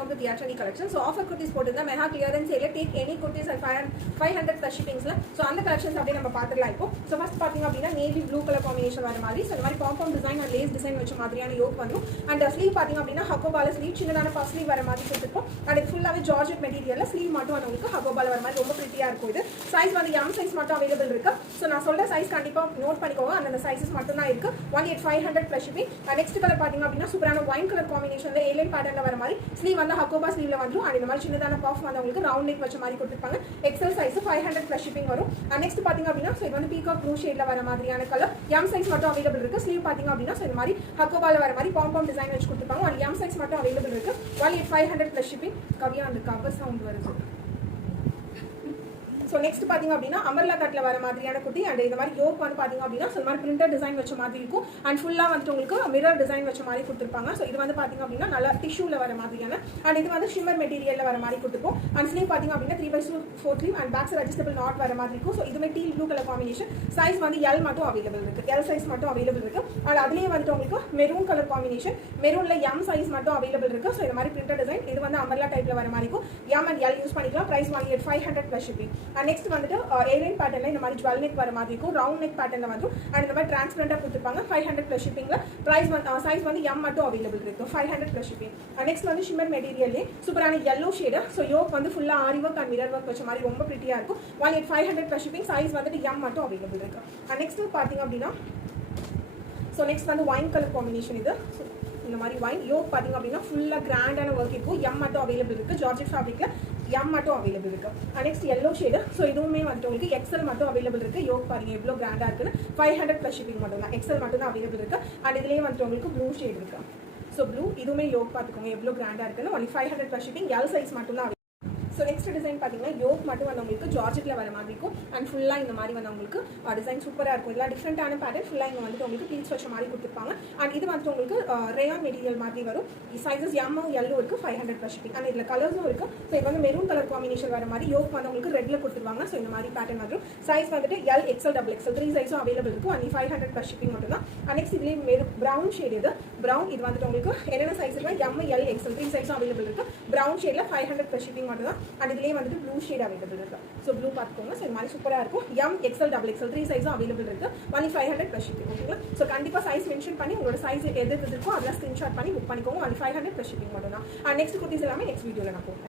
welcome to Theatrani collection. So offer kurtis போட்டுருந்தா mega clearance sale take any kurtis at 500 plus shippings. So அந்த collections அப்படியே நம்ம பார்த்துடலாம் இப்போ. So first பாத்தீங்க அப்படின்னா navy blue color combination வர மாதிரி so இந்த மாதிரி pom pom design and lace design வச்ச மாதிரியான yoke வந்துரும். And sleeve பாத்தீங்க அப்படின்னா ஹக்கோபால sleeve சின்னதான puff sleeve வர மாதிரி கொடுத்துருக்கோம். And இது ஃபுல்லாவே ஜார்ஜெட் மெட்டீரியல்ல sleeve மட்டும் உங்களுக்கு ஹக்கோபால வர மாதிரி ரொம்ப பிரிட்டியா இருக்கும் இது. சைஸ் வந்து M size மட்டும் அவேலபிள் இருக்கு. So நான் சொல்ற சைஸ் கண்டிப்பா நோட் பண்ணிக்கோங்க. அந்த சைஸஸ் மட்டும் தான் இருக்கு. only at 500 plus shipping. Next color பாத்தீங்க அப்படின்னா சூப்பரான wine color combinationல alien patternல வர மாதிரி sleeve வந்து ஹக்கோபா ஸ்லீவ்ல வந்துரும். and இந்த மாதிரி சின்னதான பஃப் வந்து உங்களுக்கு ரவுண்ட் நெக் வச்ச மாதிரி கொடுத்திருப்பாங்க. XL size 500 plus shipping வரும். next பாத்தீங்க அப்படின்னா so இது வந்து பீகாக் ப்ளூ ஷேட்ல வர மாதிரியான கலர் M size மட்டும் அவேலபிள் இருக்கு. ஸ்லீவ் பாத்தீங்க அப்படின்னா so இந்த மாதிரி ஹக்கோபால வர மாதிரி pom pom டிசைன் வச்சு கொடுத்திருப்பாங்க. and M size மட்டும் அவேலபிள் இருக்கு. only 500 plus shipping. கவியா அந்த கவர் சவுண்ட் வருது. So next பாத்தீங்க அப்படின்னா அம்பர்லா கட்ல வர மாதிரியான குட்டி and இந்த மாதிரி யோக் வந்து பாத்தீங்க அப்படின்னா இந்த மாதிரி பிரிண்டட் டிசைன் வச்ச மாதிரி இருக்கும் and ஃபுல்லா வந்து உங்களுக்கு மிரர் டிசைன் வச்ச மாதிரி கொடுத்திருப்பாங்க. So இது வந்து பாத்தீங்க அப்படின்னா நல்ல டிஷ்யூல வர மாதிரியான and இது வந்து ஷிம்மர் மெட்டீரியல்ல வர மாதிரி கொடுத்திருப்போம். and ஸ்லீவ் பாத்தீங்க அப்படின்னா 3/4 sleeve and back side adjustable knot வர மாதிரி இருக்கும். So இதுமே teal blue colour combination. Size வந்து L மட்டும் அவேலபிள் இருக்கு. L சைஸ் மட்டும் அவேலபிள் இருக்கு. and அதுலயே வந்து உங்களுக்கு மெரூன் கலர் காம்பினேஷன். மெரூன்ல M சைஸ் மட்டும் அவேலபிள் இருக்கு. So இந்த மாதிரி பிரிண்டட் டிசைன் இது வந்து அம்பர்லா டைப்ல வர மாதிரி இருக்கும். M and L யூஸ் பண்ணிக்கலாம். Price only at 500 plus shipping. and next வந்துட்டு alien patternல இந்த மாதிரி ஜுவல் நெக் வர மாதிரி இருக்கும். ரவுண்ட் நெக் பேட்டர்ன்ல வந்துரும் and இந்த மாதிரி டிரான்ஸ்பரண்டா கொடுத்திருப்பாங்க. 500 plus shippingல பிரைஸ் சைஸ் வந்து M மட்டும் அவேலபிள் இருக்கு. 500 plus shipping. next வந்து ஷிம்மர் மெட்டீரியல்லே சூப்பரான yellow shade. so yoke வந்து ஃபுல்லா ஆரி வர்க் and mirror work வச்ச மாதிரி ரொம்ப பிரிட்டியா இருக்கும். 500 plus shipping. சைஸ் வந்து M மட்டும் அவேலபிள் இருக்கு. next பாத்தீங்க அப்படின்னா so next வந்து wine color combination இது. இந்த மாதிரி wine yoke பாத்தீங்க அப்படின்னா ஃபுல்லா கிராண்டான வர்க் இருக்கும். M மட்டும் அவேலபிள் இருக்கு. ஜார்ஜெட் ஃபேப்ரிக்ல M மட்டும் அவேலபிள் இருக்கு. next yellow shade. so இதுவுமே வந்து உங்களுக்கு XL மட்டும் அவேலபிள் இருக்கு. yoke பாருங்க எவ்வளவு கிராண்டா இருக்குன்னு. 500 plus shipping மட்டும் தான். XL மட்டும் தான் அவேலபிள் இருக்கு. and இதுலயே வந்து உங்களுக்கு blue shade இருக்கு. so blue இதுவுமே yoke பாத்துக்கோங்க எவ்வளவு கிராண்டா இருக்குன்னு. only 500 plus shipping. L size மட்டும் தான். So next design பாத்தீங்கன்னா யோக் மட்டும் வந்து உங்களுக்கு ஜார்ஜெட்ல வர மாதிரி இருக்கும் and ஃபுல்லா இந்த மாதிரி வந்து உங்களுக்கு டிசைன் சூப்பரா இருக்கும். இதெல்லாம் டிஃபரண்டான பேட்டர்ன் ஃபுல்லா இங்க வந்து உங்களுக்கு பீட்ஸ் வச்ச மாதிரி கொடுத்திருப்பாங்க. and இது வந்து உங்களுக்கு ரேயான் மெட்டீரியல் மாதிரி வரும். சைஸஸ் M L இருக்கு. 500 plus shipping. and இதுல கலர்ஸும் இருக்கு. so இது வந்து மெரூன் கலர் காம்பினேஷன் வர மாதிரி யோக் வந்து உங்களுக்கு ரெட்ல கொடுத்துருவாங்க. so இந்த மாதிரி பேட்டர்ன் வரும். சைஸ் வந்துட்டு L XL XXL 3 சைஸும் அவேலபிள் இருக்கும். and 500 plus shipping மட்டும் தான். next இதுலயே பிரவுன் ஷேட் இது. பிரவுன் இது வந்துட்டு உங்களுக்கு என்னென்ன சைஸ் இருக்கு M L XL 3 சைஸும் அவேலபிள் இருக்கு. பிரவுன் ஷேட்ல 500 plus shipping மட்டும் தான். and இதுலயே வந்து ப்ளூ ஷேட் அவேலபிள் இருக்கு. சோ ப்ளூ பாத்துக்கோங்க. சோ இந்த மாதிரி சூப்பரா இருக்கும். M XL XXL 3 சைஸும் அவேலபிள் இருக்கு. only 500 plus shipping. ஓகேங்களா? சோ கண்டிப்பா சைஸ் மென்ஷன் பண்ணி உங்களோட சைஸ் எது இருக்கோ அதெல்லாம் ஸ்கிரீன்ஷாட் பண்ணி புக் பண்ணிக்கோங்க. only 500 plus shipping மட்டும் தான். next குர்தீஸ் எல்லாமே நெக்ஸ்ட் வீடியோல நான் போடுறேன்.